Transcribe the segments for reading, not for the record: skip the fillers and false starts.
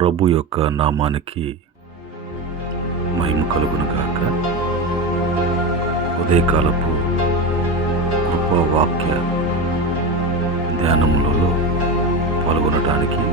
ప్రభు యొక్క నామానికి మహిమ కలుగును గాక. ఉదయకాలపు కృపావాక్య ధ్యానములలో పాల్గొనడానికి,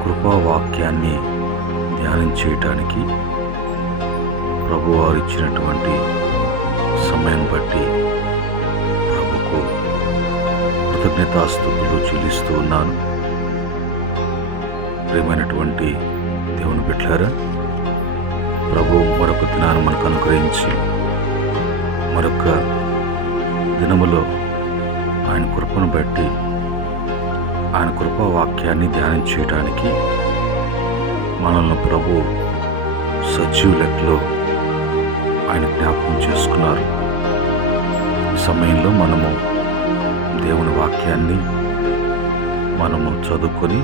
కృపావాక్యాన్ని ధ్యానం చేయటానికి ప్రభువారు ఇచ్చినటువంటి సమయం బట్టి ప్రభుకు కృతజ్ఞతాస్తుతులు చెల్లిస్తూ ఉన్నాను. ప్రియమైనటువంటి దేవుని బిడ్డలారా, ప్రభు మరొక దినాన్ని మనకు అనుగ్రహించి మరొక దినములో ఆయన కృపను బట్టి ఆయన కృపా వాక్యాన్ని ధ్యానం చేయడానికి మనల్ని ప్రభు సజీవ లెక్కలో ఆయన జ్ఞాపకం చేసుకున్నారు. ఈ సమయంలో మనము దేవుని వాక్యాన్ని మనము చదువుకొని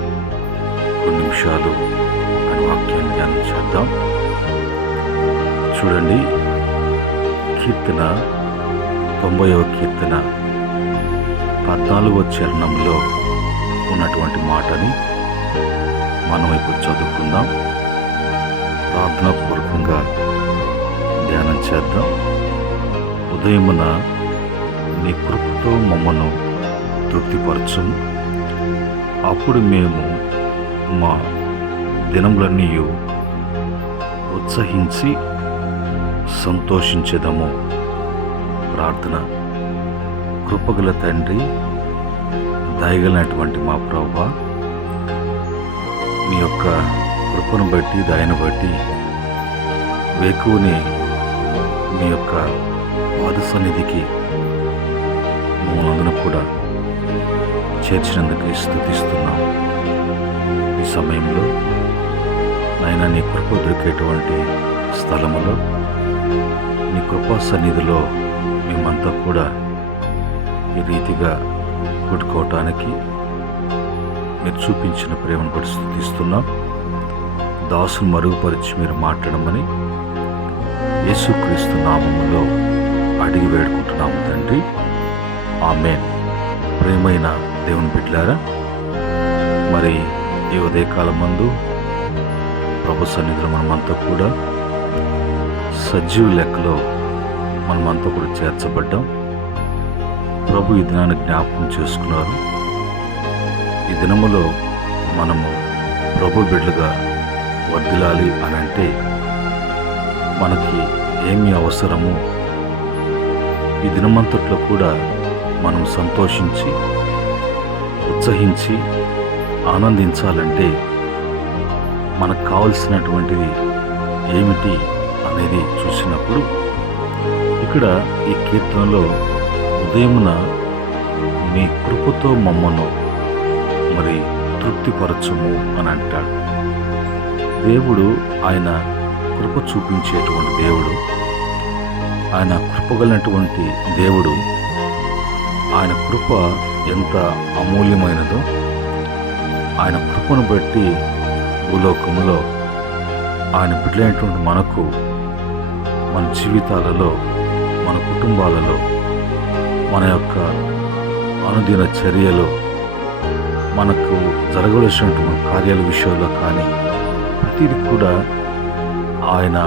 కొన్ని నిమిషాలు ఆయన వాక్యాన్ని ధ్యానం చేద్దాం. చూడండి, కీర్తన 90వ కీర్తన 14వ చరణంలో ఉన్నటువంటి మాటని మనం ఇప్పుడు చదువుకుందాం. ప్రార్థనాపూర్వకంగా ధ్యానం చేద్దాం. ఉదయమున నీ కృపతో మమ్మను తృప్తిపరచుము, అప్పుడు మేము మా దినములన్నీ ఉత్సహించి సంతోషించెదము. ప్రార్థన. కృపగల తండ్రి, దయగలిగినటువంటి మా ప్రభువా, మీ యొక్క కృపను బట్టి దయను బట్టి వేకువని మీ యొక్క పాద సన్నిధికి మమ్మల్ని కూడా చేర్చినందుకు స్తుతిస్తున్నాం. ఈ సమయంలో నాయన నీ కృప దొరికేటువంటి స్థలములో, నీ కృపా సన్నిధిలో మేమంతా కూడా ఈ రీతిగా కూడుకోవటానికి మీరు చూపించిన ప్రేమను బట్టి స్తుతిస్తున్నాం. దాసును మరుగుపరిచి మీరు మాట్లాడమని యేసుక్రీస్తు నామములో అడిగి వేడుకుంటున్నాము తండ్రి, ఆమేన్. ప్రేమైన దేవుని బిడ్డలారా, మరి ఈ ఉదయకాలం మందు ప్రభు సన్నిధిలో మనమంతా కూడా సజీవ లెక్కలో మనమంతా కూడా చేర్చబడ్డాం. ప్రభు ఈ దినాన్ని జ్ఞాపకం చేసుకున్నారు. ఈ దినములో మనము ప్రభు బిడ్డలుగా వర్ధిల్లాలి అని అంటే మనకి ఏమి అవసరము, ఈ దినమంతట్లో కూడా మనం సంతోషించి ఉత్సహించి ఆనందించాలంటే మనకు కావలసినటువంటిది ఏమిటి అనేది చూసినప్పుడు, ఇక్కడ ఈ కీర్తనలో ఉదయమున నీ కృపతో మమ్మను మరి తృప్తిపరచుము అని అంటాడు. దేవుడు ఆయన కృప చూపించేటువంటి దేవుడు, ఆయన కృపగలిగినటువంటి దేవుడు. ఆయన కృప ఎంత అమూల్యమైనదో, ఆయన కృపను బట్టి భూలోకంలో ఆయన బిడ్డలైనటువంటి మనకు మన జీవితాలలో, మన కుటుంబాలలో, మన యొక్క అనుదిన చర్యలో, మనకు జరగవలసినటువంటి కార్యాల విషయంలో కానీ ప్రతిదీ కూడా ఆయన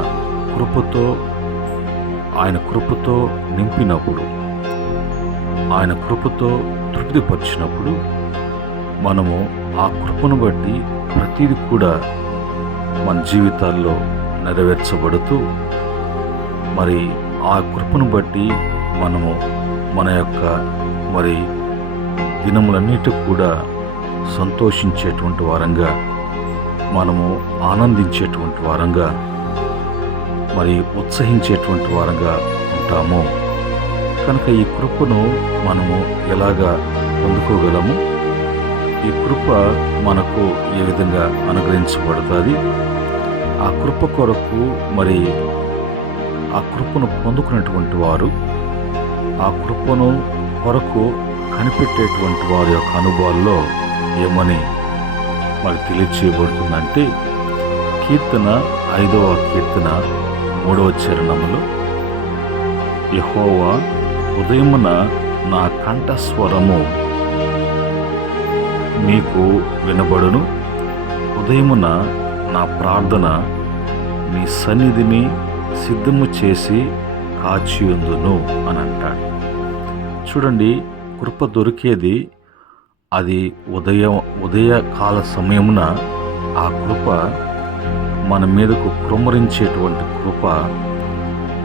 కృపతో నింపినప్పుడు, ఆయన కృపతో తృప్తిపరిచినప్పుడు మనము ఆ కృపను బట్టి ప్రతిదీ కూడా మన జీవితాల్లో నెరవేర్చబడుతూ, మరి ఆ కృపను బట్టి మనము మన యొక్క మరి దినములన్నిటి కూడా సంతోషించేటువంటి వారంగా, మనము ఆనందించేటువంటి వారంగా, మరి ఉత్సహించేటువంటి వారంగా ఉంటాము. కనుక ఈ కృపను మనము ఎలాగా పొందుకోగలము, ఈ కృప మనకు ఏ విధంగా అనుగ్రహించబడుతుంది, ఆ కృప కొరకు మరి ఆ కృపను పొందుకున్నటువంటి వారు, ఆ కృపను కొరకు కనిపెట్టేటువంటి వారి యొక్క అనుభవాల్లో ఏమని మరి తెలియచేయబడుతుందంటే, కీర్తన 5వ కీర్తన 3వ చరణములో, యెహోవా ఉదయమున నా కంఠస్వరము మీకు వినబడును, ఉదయమున నా ప్రార్థన నీ సన్నిధిని సిద్ధము చేసి కాచియుందును అని అంటాడు. చూడండి, కృప దొరికేది అది ఉదయకాల సమయమున. ఆ కృప మన మీదకు కృమ్మరించేటువంటి కృప,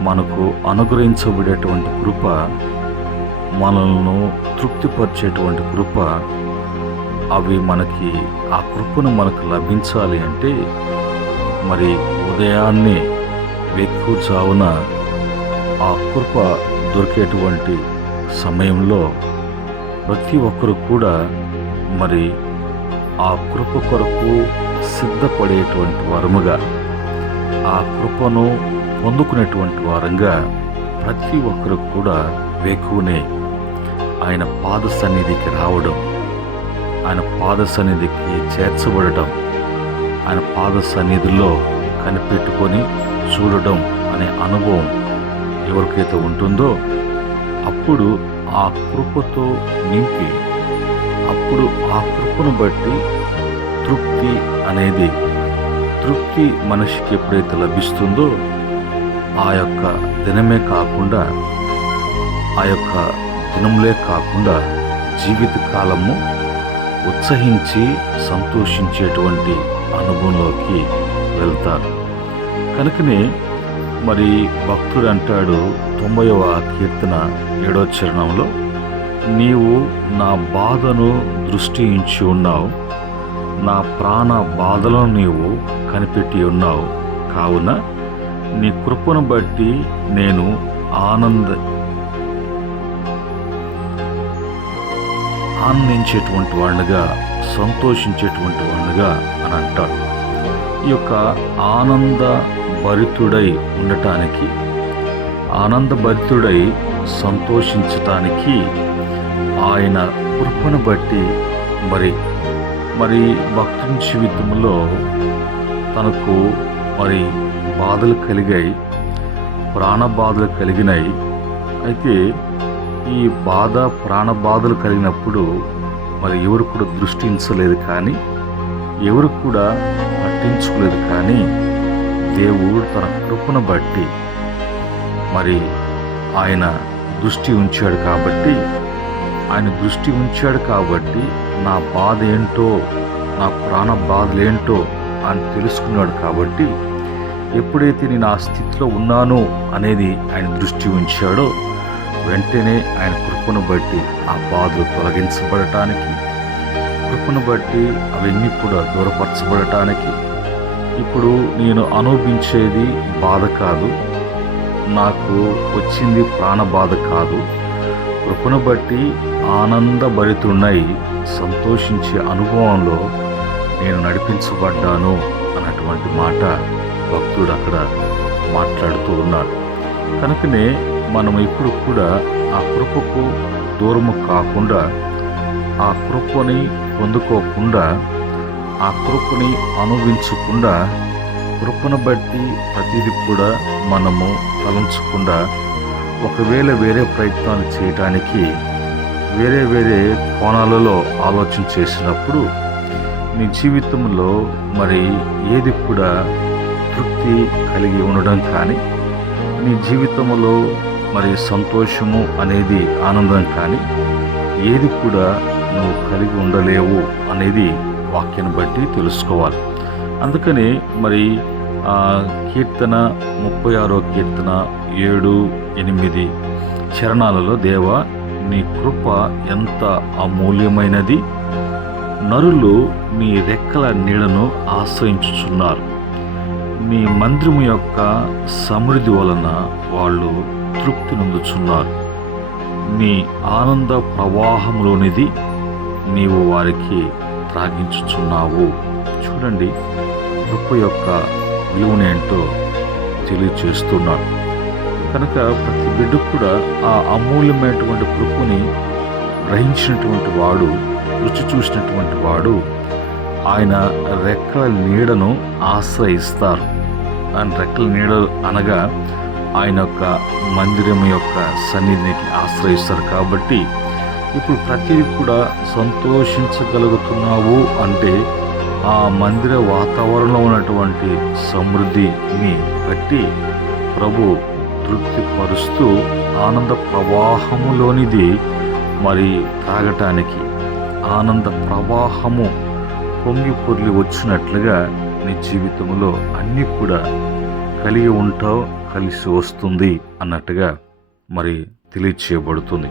మనకు అనుగ్రహించబడేటువంటి కృప, మనల్ని తృప్తిపరిచేటువంటి కృప. అవి మనకి, ఆ కృపను మనకు లభించాలి అంటే మరి ఉదయాన్నే వేకువజామున ఆ కృప దొరికేటువంటి సమయంలో ప్రతి ఒక్కరు కూడా మరి ఆ కృప కొరకు సిద్ధపడేటువంటి వారముగా, ఆ కృపను పొందుకునేటువంటి వారంగా ప్రతి ఒక్కరు కూడా వేకువనే ఆయన పాద సన్నిధికి రావడం, ఆయన పాద సన్నిధికి చేర్చబడటం, ఆయన పాద సన్నిధిలో కనిపెట్టుకొని చూడడం అనే అనుభవం ఎవరికైతే ఉంటుందో అప్పుడు ఆ కృపతో నింపి, అప్పుడు ఆ కృపను బట్టి తృప్తి మనిషికి ఎప్పుడైతే లభిస్తుందో ఆ యొక్క దినమే కాకుండా, ఆ యొక్క దినంలే కాకుండా జీవితకాలము ఉత్సహించి సంతోషించేటువంటి అనుభవంలోకి వెళ్తారు. కనుకనే మరి భక్తుడు అంటాడు 90వ కీర్తన 7వ చరణంలో, నీవు నా బాధను దృష్టించి ఉన్నావు, నా ప్రాణ బాధలను నీవు కనిపెట్టి ఉన్నావు, కావున నీ కృపను బట్టి నేను ఆనందించేటువంటి వాడిగా, సంతోషించేటువంటి వాడిగా అని అంటాడు. ఈ యొక్క ఆనందభరితుడై ఉండటానికి, ఆనందభరితుడై సంతోషించటానికి ఆయన కృపను బట్టి మరి భక్తుని జీవితంలో తనకు మరి బాధలు కలిగాయి, ప్రాణ బాధలు కలిగినాయి. అయితే ఈ ప్రాణ బాధలు కలిగినప్పుడు మరి ఎవరు కూడా దృష్టించలేదు, కానీ ఎవరు కూడా పట్టించుకోలేదు. కానీ దేవుడు తన కృపను బట్టి మరి ఆయన దృష్టి ఉంచాడు కాబట్టి నా బాధ ఏంటో, నా ప్రాణ బాధలేంటో అని తెలుసుకున్నాడు. కాబట్టి ఎప్పుడైతే నేను ఆ స్థితిలో ఉన్నాను అనేది ఆయన దృష్టి ఉంచాడో వెంటనే ఆయన కృపను బట్టి ఆ బాధలు తొలగించబడటానికి, కృపను బట్టి అవన్నీ కూడా దూరపరచబడటానికి, ఇప్పుడు నేను అనుభవించేది బాధ కాదు, నాకు వచ్చింది ప్రాణ బాధ కాదు, కృపను బట్టి ఆనందభరితున్నై సంతోషించే అనుభవంలో నేను నడిపించబడ్డాను అన్నటువంటి మాట భక్తుడు అక్కడ మాట్లాడుతూ ఉన్నాడు. కనుకనే మనం ఇప్పుడు కూడా ఆ కృపకు దూరము కాకుండా, ఆ కృపని పొందుకోకుండా, ఆ కృపని అనుభవించకుండా, కృపను బట్టి ప్రతిదీ కూడా మనము తలంచకుండా, ఒకవేళ వేరే ప్రయత్నాలు చేయడానికి వేరే కోణాలలో ఆలోచన చేసినప్పుడు నీ జీవితంలో మరి ఏది కూడా తృప్తి కలిగి ఉండడం కానీ, నీ జీవితంలో మరి సంతోషము అనేది, ఆనందం కానీ ఏది కూడా నువ్వు కలిగి ఉండలేవు అనేది వాక్యాన్ని బట్టి తెలుసుకోవాలి. అందుకని మరి కీర్తన 36వ కీర్తన 7-8 చరణాలలో, దేవా నీ కృప ఎంత అమూల్యమైనది, నరులు నీ రెక్కల నీడను ఆశ్రయించుచున్నారు, నీ మందిరము యొక్క సమృద్ధి వలన వాళ్ళు తృప్తి నొందుచున్నారు, నీ ఆనంద ప్రవాహంలోనిది నీవు వారికి త్రాగించుచున్నావు. చూడండి, కృప యొక్క విలువనేంటో తెలియచేస్తున్నాడు. కనుక ప్రతి బిడ్డ కూడా ఆ అమూల్యమైనటువంటి కృపని గ్రహించినటువంటి వాడు, రుచి చూసినటువంటి వాడు ఆయన రెక్కల నీడను ఆశ్రయిస్తారు. ఆయన రెక్కల నీడ అనగా ఆయన యొక్క మందిరం యొక్క సన్నిధికి ఆశ్రయిస్తారు. కాబట్టి ఇప్పుడు ప్రతిదీ కూడా సంతోషించగలుగుతున్నావు అంటే ఆ మందిర వాతావరణంలో ఉన్నటువంటి సమృద్ధిని బట్టి ప్రభు తృప్తిపరుస్తూ ఆనంద ప్రవాహములోనిది మరి తాగటానికి ఆనంద ప్రవాహము పొంగి పొర్లి వచ్చినట్లుగా నీ జీవితంలో అన్నీ కూడా కలిగి ఉంటావు, కలిసి వస్తుంది అన్నట్టుగా మరి తెలియచేయబడుతుంది.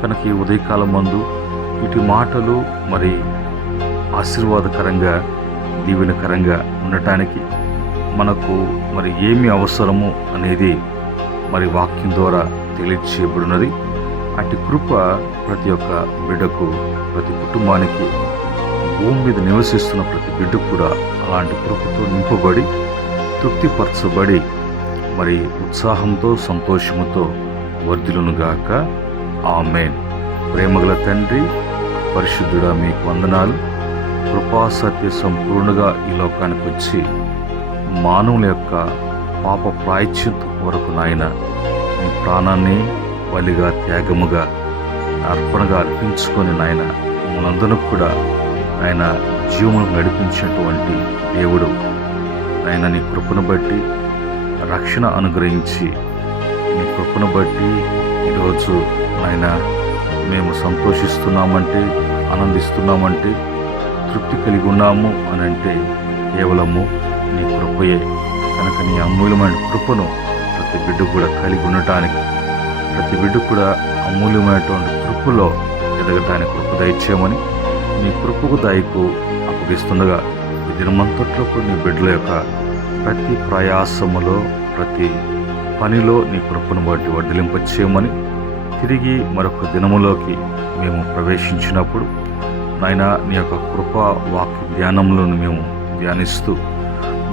కనుక ఈ ఉదయకాలం మందు వీటి మాటలు మరి ఆశీర్వాదకరంగా దీవెనకరంగా ఉండటానికి మనకు మరి ఏమి అవసరము అనేది మరి వాక్యం ద్వారా తెలియచేయబడినది. అటు కృప ప్రతి ఒక్క బిడ్డకు, ప్రతి కుటుంబానికి, భూమి మీద నివసిస్తున్న ప్రతి బిడ్డ కూడా అలాంటి కృపతో నింపబడి తృప్తిపరచబడి మరి ఉత్సాహంతో సంతోషముతో వర్ధిల్లునుగాక. ఆమేన్. ప్రేమగల తండ్రి, పరిశుద్ధుడా, మీకు వందనాలు. కృపా సత్య సంపూర్ణగా ఈ లోకానికి వచ్చి మానవుల యొక్క పాప ప్రాయశ్చిత్తం కొరకు నాయన నీ ప్రాణాన్ని బలిగా, త్యాగముగా, అర్పణగా అర్పించుకొని నాయన మనందరూ కూడా ఆయన జీవమును నడిపించినటువంటి దేవుడు ఆయన నీ కృపను బట్టి రక్షణ అనుగ్రహించి నీ కృపను బట్టి ఈరోజు ఆయన మేము సంతోషిస్తున్నామంటే, ఆనందిస్తున్నామంటే, తృప్తి కలిగి ఉన్నాము అని అంటే కేవలము నీ కృపయే. కనుక నీ అమూల్యమైన కృపను ప్రతి బిడ్డ కూడా కలిగి ఉండటానికి, ప్రతి బిడ్డ కూడా అమూల్యమైనటువంటి కృపలో ఎదగటానికి కృప దయచేయమని నీ కృపకు దయకు అప్పగిస్తుండగా ఈ దినమంతట్లో నీ బిడ్డల యొక్క ప్రతి ప్రయాసములో, ప్రతి పనిలో నీ కృపను బట్టి వర్ధిలింపచేయమని, తిరిగి మరొక దినములోకి మేము ప్రవేశించినప్పుడు నాయన నీ యొక్క కృపా వాక్య ధ్యానంలోను మేము ధ్యానిస్తూ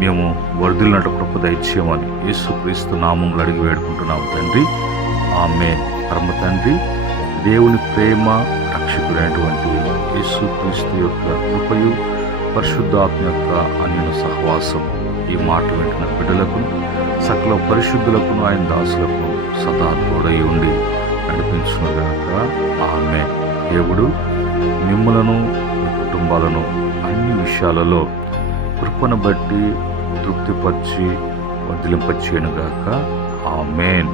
మేము వర్ధిల్లినట్టు కృప దయచేయమని యేసుక్రీస్తు నామములో అడిగి వేడుకుంటున్నాము తండ్రి. ఆమేన్. పరమ తండ్రి, దేవుని ప్రేమ, రక్షకుడైనటువంటి యేసుక్రీస్తు యొక్క కృపయు, పరిశుద్ధాత్మ యొక్క అన్యోన్య సహవాసం ఈ మాట వింటున్న బిడ్డలకు, సకల పరిశుద్ధులకు, ఆయన దాసులకు సదా తోడై ఉండి నడిపించునుగాక. ఆమేన్. దేవుడు మిమ్మలను, మీ కుటుంబాలను అన్ని విషయాలలో కృపను బట్టి తృప్తిపరిచి వర్ధిలింపచేయునుగాక. ఆమేన్.